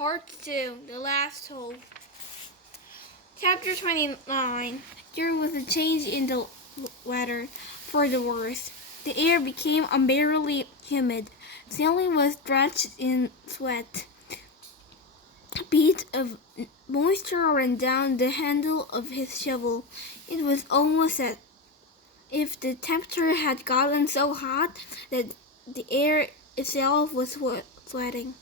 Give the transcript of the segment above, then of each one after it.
Part 2, The Last Hope. Chapter 29. There was a change in the weather for the worse. The air became unbearably humid. Stanley was drenched in sweat. Beads of moisture ran down the handle of his shovel. It was almost as if the temperature had gotten so hot that the air itself was sweating.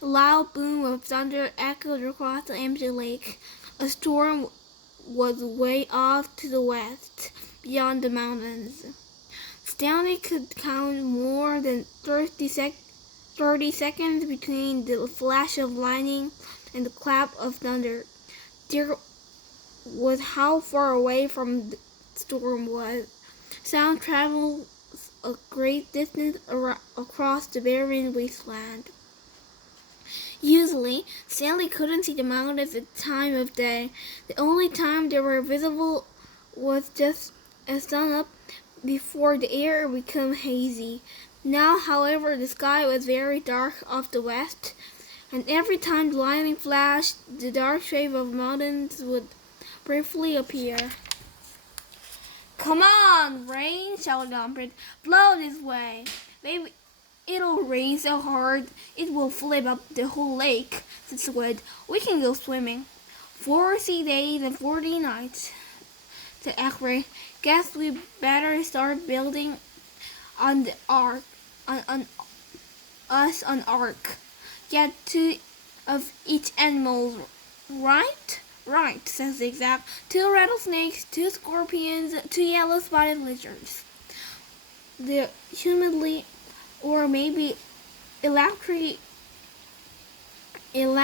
A loud boom of thunder echoed across the empty lake. A storm was way off to the west, beyond the mountains. Stanley could count more than 30 seconds between the flash of lightning and the clap of thunder. There was how far away from the storm was. Sound traveled a great distance across the barren wasteland. Usually, Stanley couldn't see the mountains at the time of day. The only time they were visible was just at sunup, before the air became hazy. Now, however, the sky was very dark off the west, and every time the lightning flashed, the dark shape of mountains would briefly appear. "Come on, rain!" shouted Umpred. "Blow this way. Maybe it'll rain so hard it will flip up the whole lake," said Squid. "We can go swimming." 40 days and 40 nights, said Acre. "Guess we better start building on the ark, on an ark. Get 2 of each animal, right?" "Right," said Zigzag. 2 rattlesnakes, 2 scorpions, 2 yellow-spotted lizards. The humidly, or maybe electricity in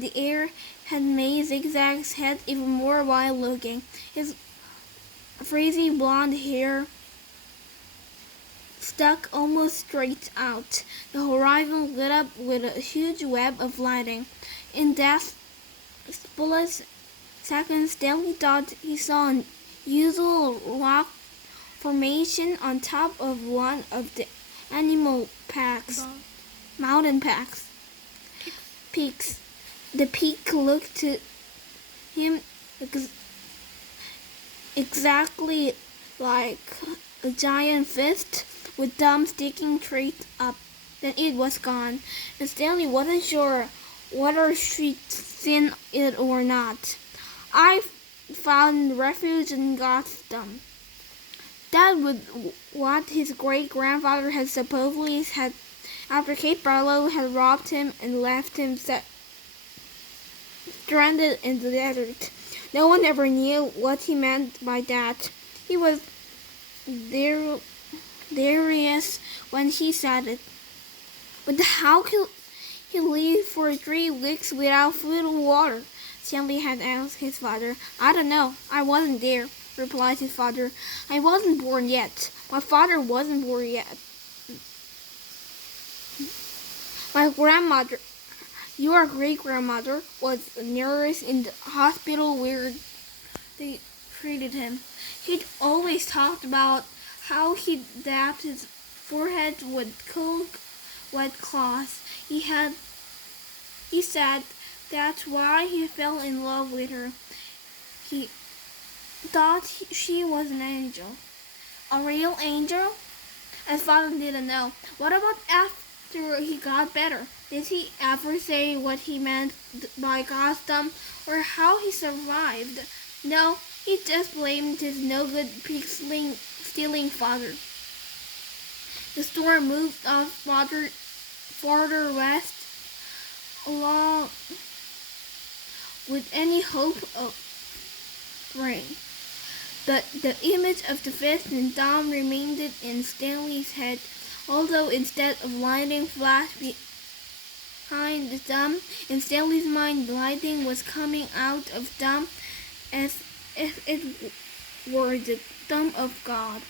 the air had made Zigzag's head even more wild-looking. His frizzy blonde hair stuck almost straight out. The horizon lit up with a huge web of lightning. In that split second, Stanley thought he saw an unusual rock formation on top of one of the mountain peaks. The peak looked to him exactly like a giant fist with thumbs sticking straight up. Then it was gone, and Stanley wasn't sure whether she'd seen it or not. "I found refuge and got them." That was what his great-grandfather had supposedly said after Cape Barlow had robbed him and left him stranded in the desert. No one ever knew what he meant by that. He was delirious when he said it. But how could he live for 3 weeks without food or water? Stanley had asked his father. "I don't know. I wasn't there," replied his father. "I wasn't born yet. My father wasn't born yet. My grandmother, your great-grandmother, was a nurse in the hospital where they treated him. He'd always talked about how he dabbed his forehead with cold, wet cloths. He said that's why he fell in love with her. He thought she was an angel." "A real angel?" His father didn't know. "What about after he got better? Did he ever say what he meant by God's thumb, or how he survived?" "No, he just blamed his no-good pig-stealing father." The storm moved off farther west, along with any hope of rain. But the image of the fist and thumb remained in Stanley's head, although instead of lightning flashed behind the thumb, in Stanley's mind the lightning was coming out of thumb as if it were the thumb of God.